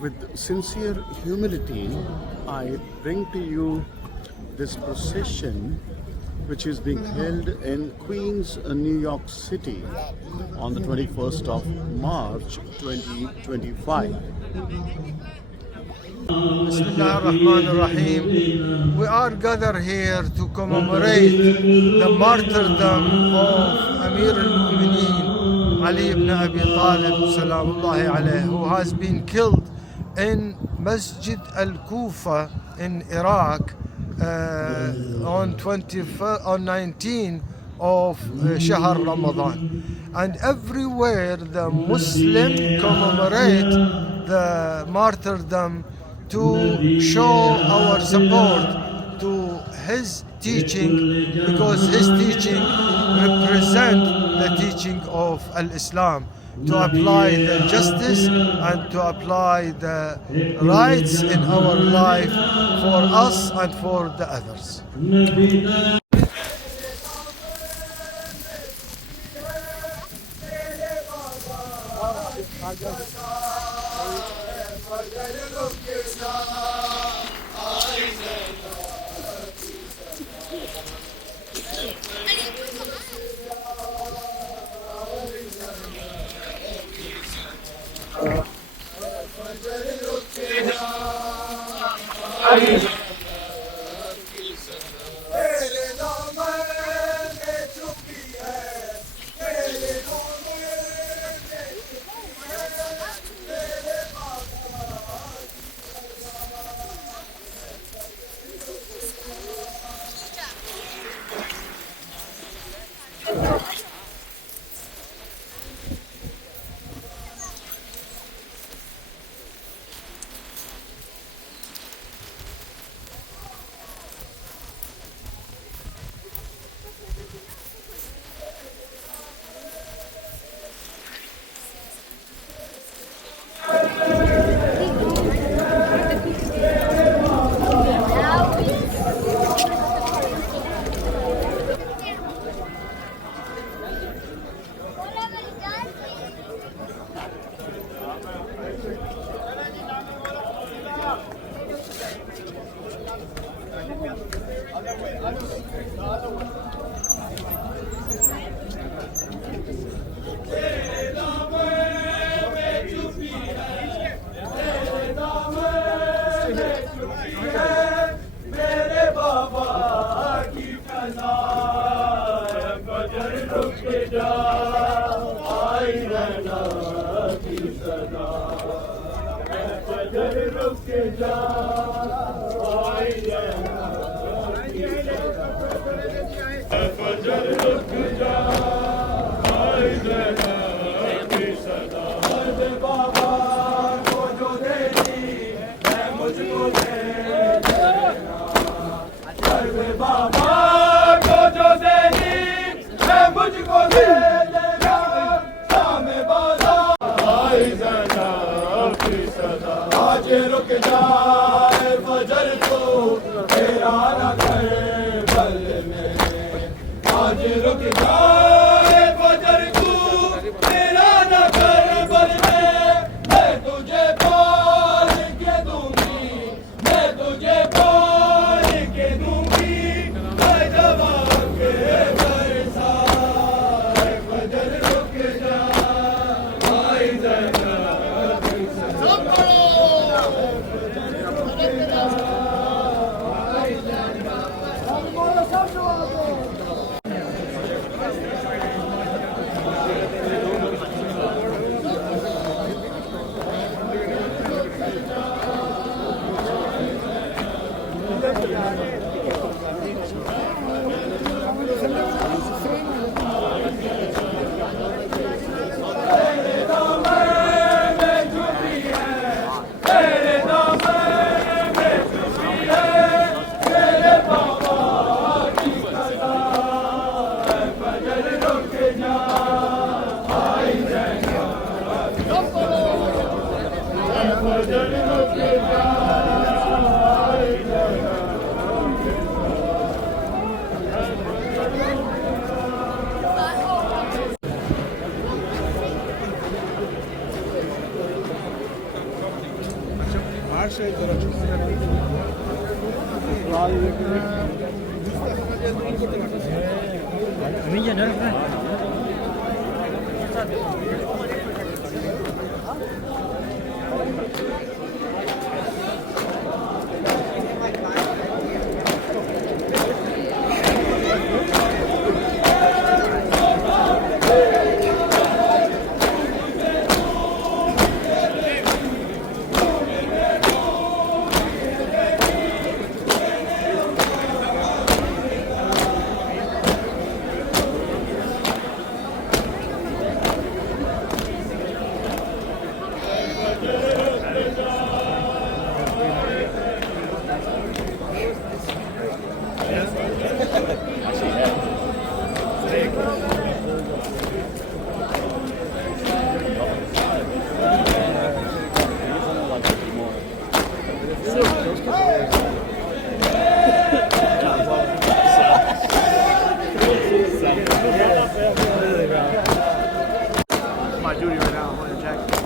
With sincere humility, I bring to you this procession which is being held in Queens, New York City on the 21st of March 2025. Bismillah ar-Rahman ar-Rahim. We are gathered here to commemorate the martyrdom of Amir al-Mu'mineen Ali ibn Abi Talib Salamullahi alayhi, who has been killed in Masjid al-Kufa in Iraq on 19 of Shahr Ramadan. And everywhere the Muslim commemorate the martyrdom to show our support to his teaching, because his teaching represent the teaching of Al-Islam, to apply the justice and to apply the rights in our life for us and for the others. Her şey açık. My duty right now. I'm wearing a jacket.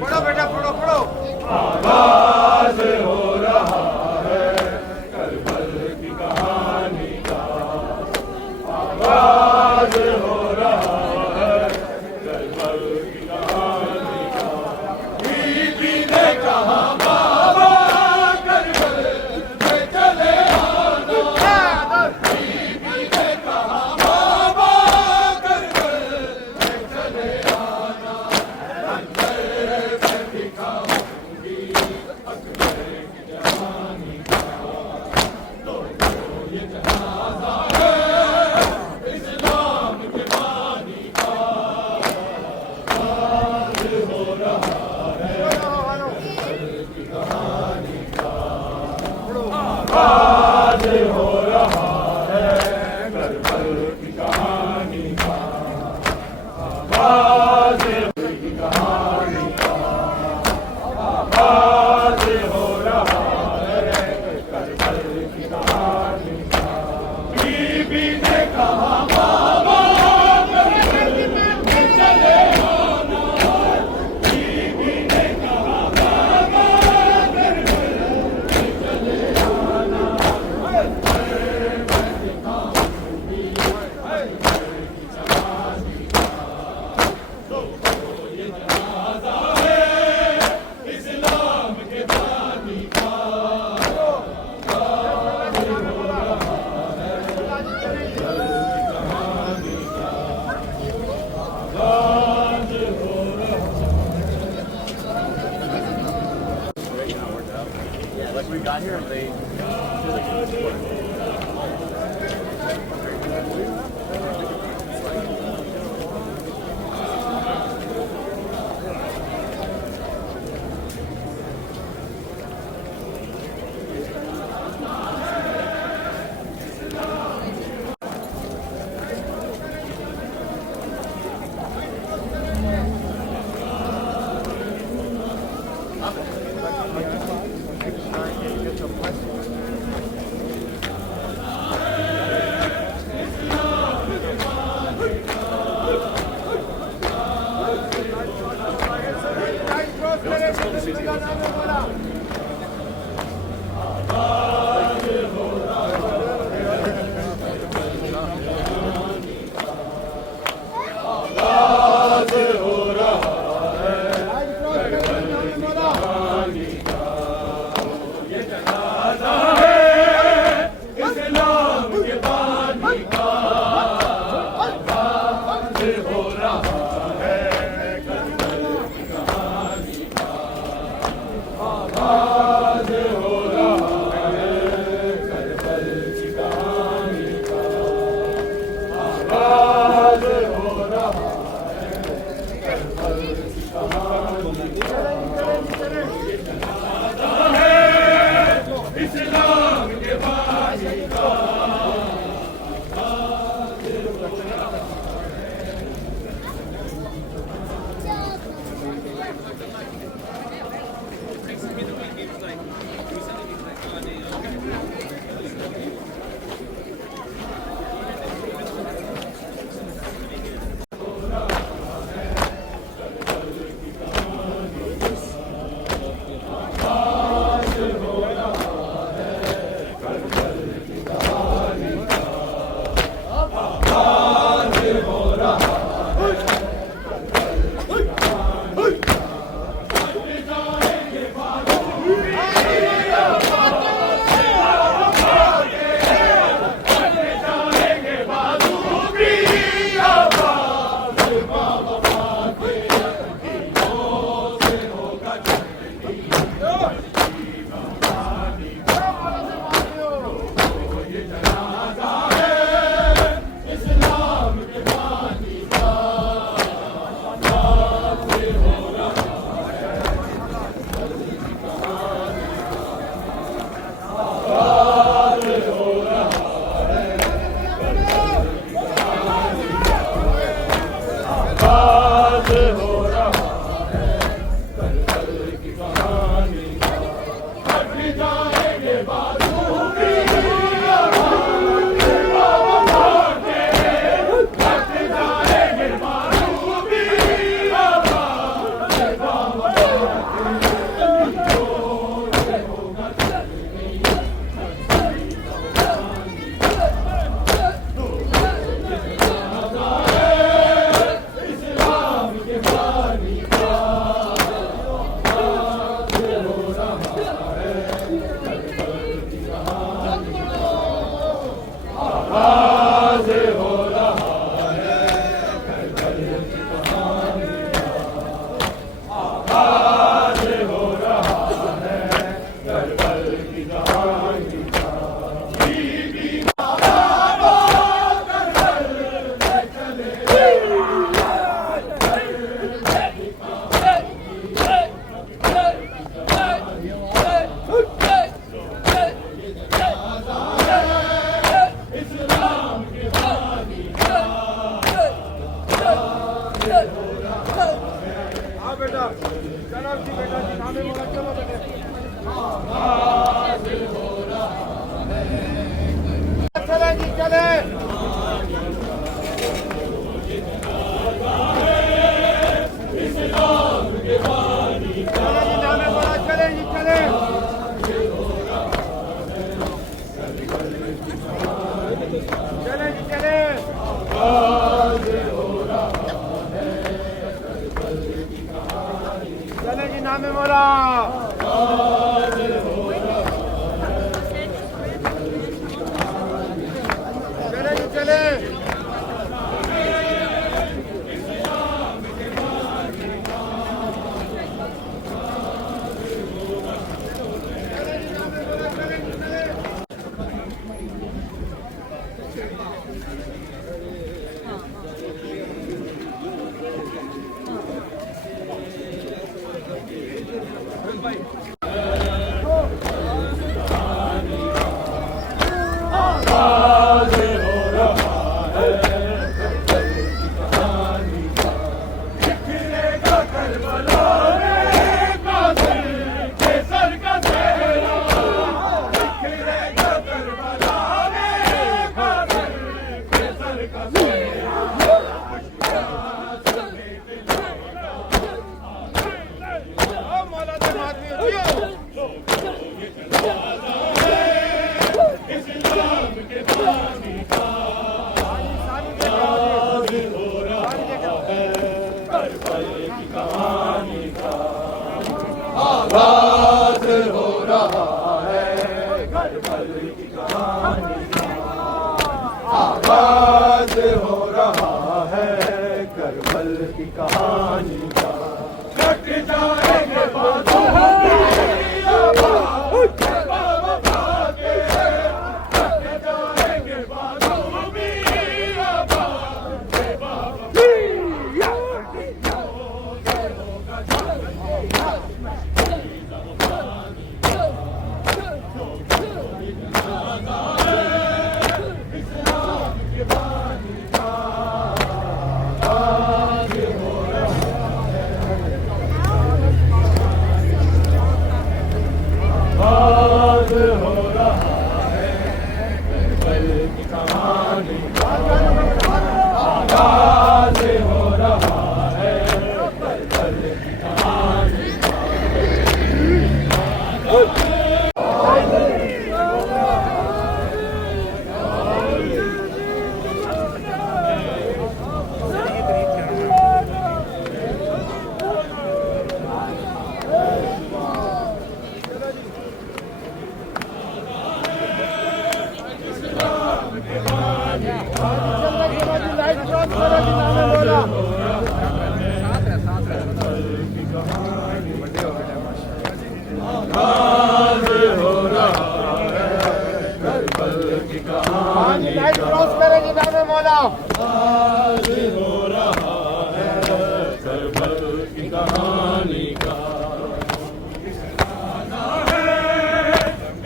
पढ़ो बेटा पढ़ो पढ़ो। आगाज हो रहा है करबल की कहानी का, आगाज हो रहा है करबल की कहानी का। बीबी ने कहा बाबा करबल में चले आना, बीबी ने कहा बाबा करबल में चले आना, अंदर से दिखाऊंगी अकबर की जवानी का। तो ये जनाजा है इस्लाम के बानी का, आज हो रहा है करबल की कहानी का, आज हो रहा है करबल की कहानी का, आज की कहानी का, आज हो रहा है करबल की कहानी का। बीबी ने कहा बाबा करबल में चले आना, बीबी ने कहा बाबा करबल में चले आना, मैं दिखाऊंगी अकबर की जवानी का। तो ये जनाजा है इस्लाम के बानी का, आज हो रहा है करबल की कहानी का, आज हो रहा Like we got here, they इस्लाम के चले जी नामे मौला। चले जी चले। आगाज हो रहा है करबल की कहानी का, आगाज हो रहा है करबल की कहानी का। कट जाएंगे बादल लाइट क्रॉस करेगी नामे मौला। आज हो रहा है करबल की कहानी का।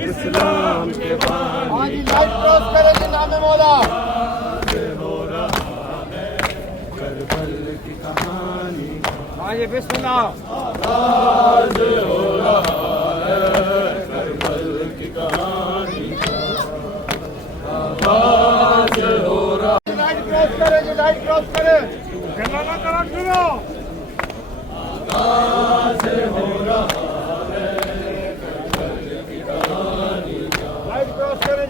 इस्लाम के बानी लाइट क्रॉस करेगी नामे मौला। आज हो रहा है करबल की कहानी का। हाँ ये बिस्मिल्लाह। आज हो रहा है करबल की कहानी।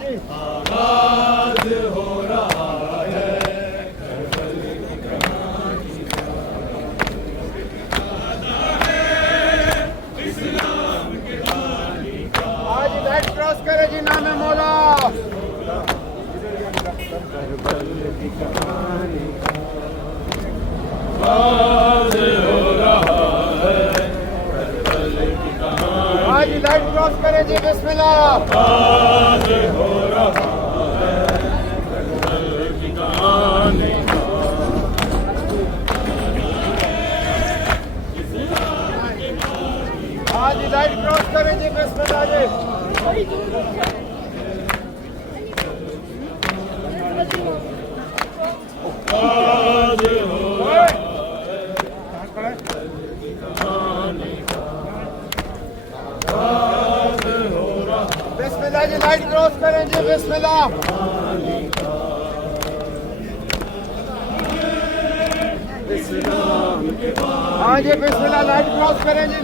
आगाज हो रहा है करबल की कहानी का। इस्लाम के बानी का। आज लाइट क्रॉस करे जी, नाम है मौला। करबल की कहानी का आगाज हो रहा है करबल की कहानी। आज लाइट क्रॉस करे जी, बिस्मिल्लाह। आगाज हो रहा है करबल की कहानी का। आज लाइट क्रॉस करे जी, बिस्मिल्लाह जी। आगाज हो बिस्मिल्लाह जी, लाइट क्रॉस करें जी, बिस्मिल्लाह। हाँ जी, बिस्मिल्लाह, लाइट क्रॉस करें जी।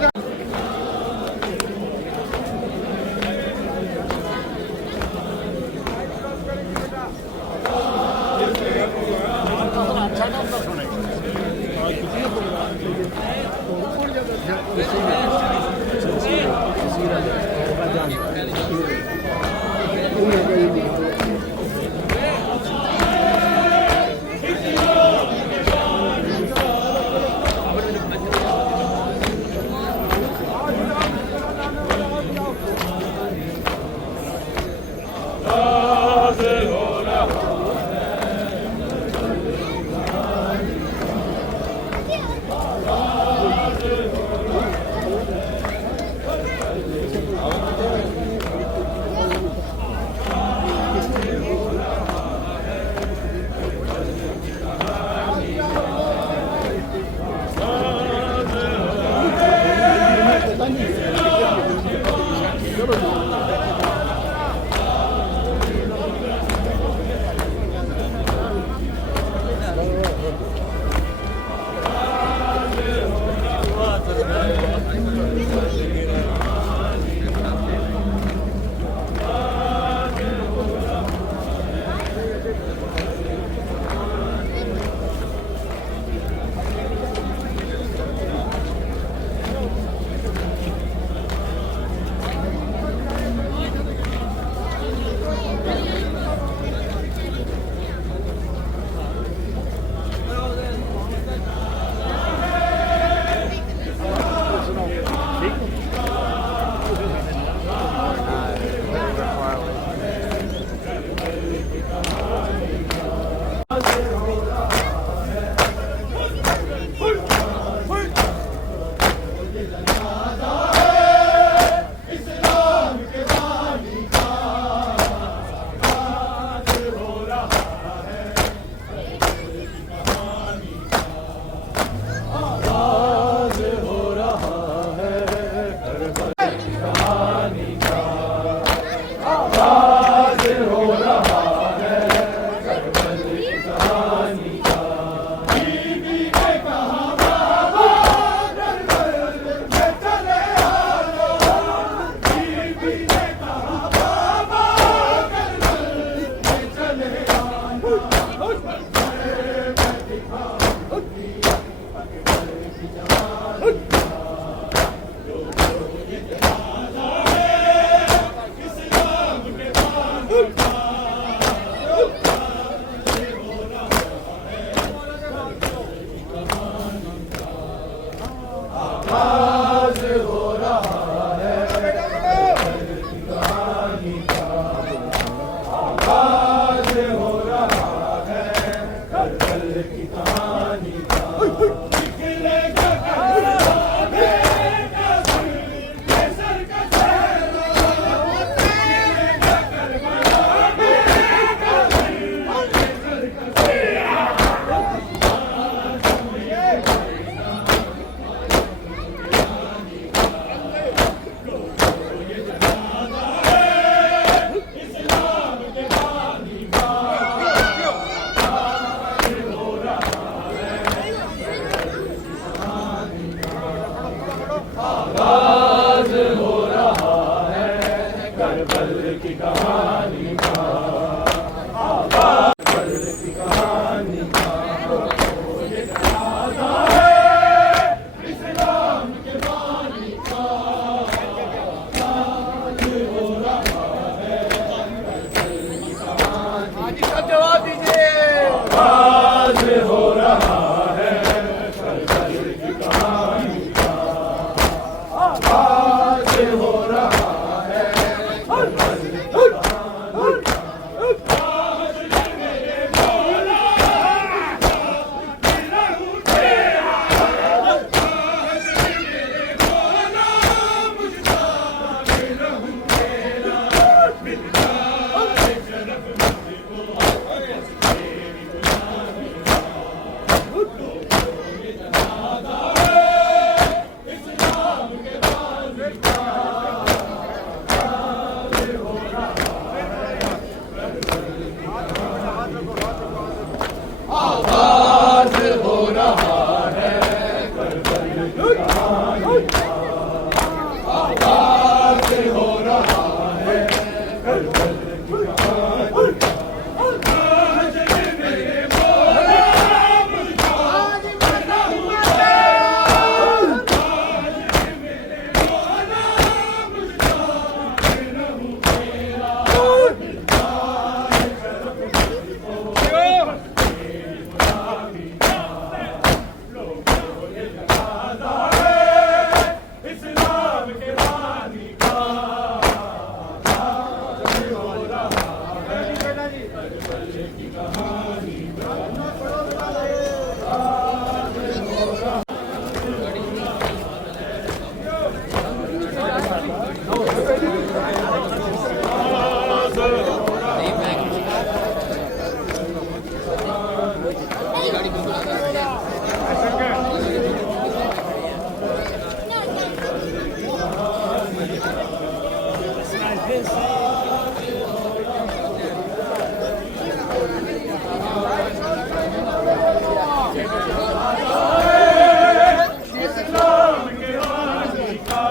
की कहानी का, आगाज बद्र की कहानी का। ये जनाजा है इस्लाम के बानी का, आगाज हो रहा है बद्र की कहानी का। जवाब दीजिए, आगाज हो रहा है बद्र की कहानी का, आगाज हो रहा है बद्र की कहानी का। आगाज हो रहा है बद्र की कहानी का, आगाज हो रहा है बद्र की कहानी का। आगाज मेरे मौला मुझको बना हुआ, आगाज मेरे मौला मुझको बना हुआ। इस्लाम के बानी का, आगाज हो रहा है बद्र की कहानी का, आगाज हो रहा है। इस्लाम के बानी का,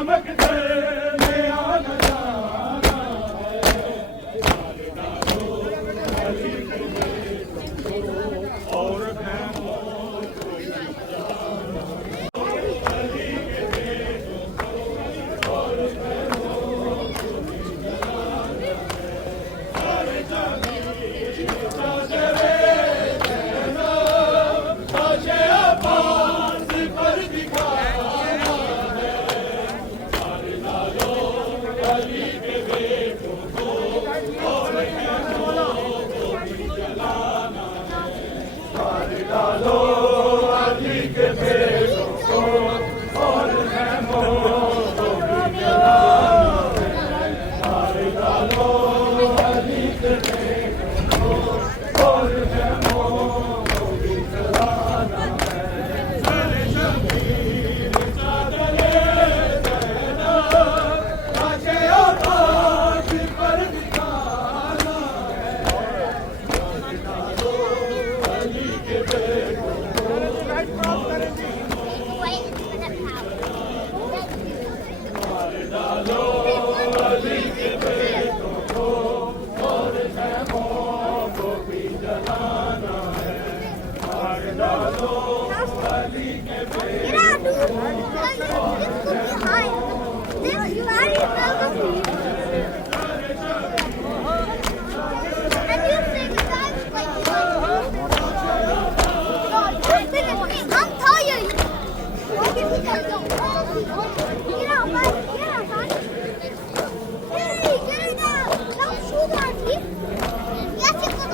Come Get out, bud. Get out, bud. Hey, get it out. Now shoot our team. Yes, it's on.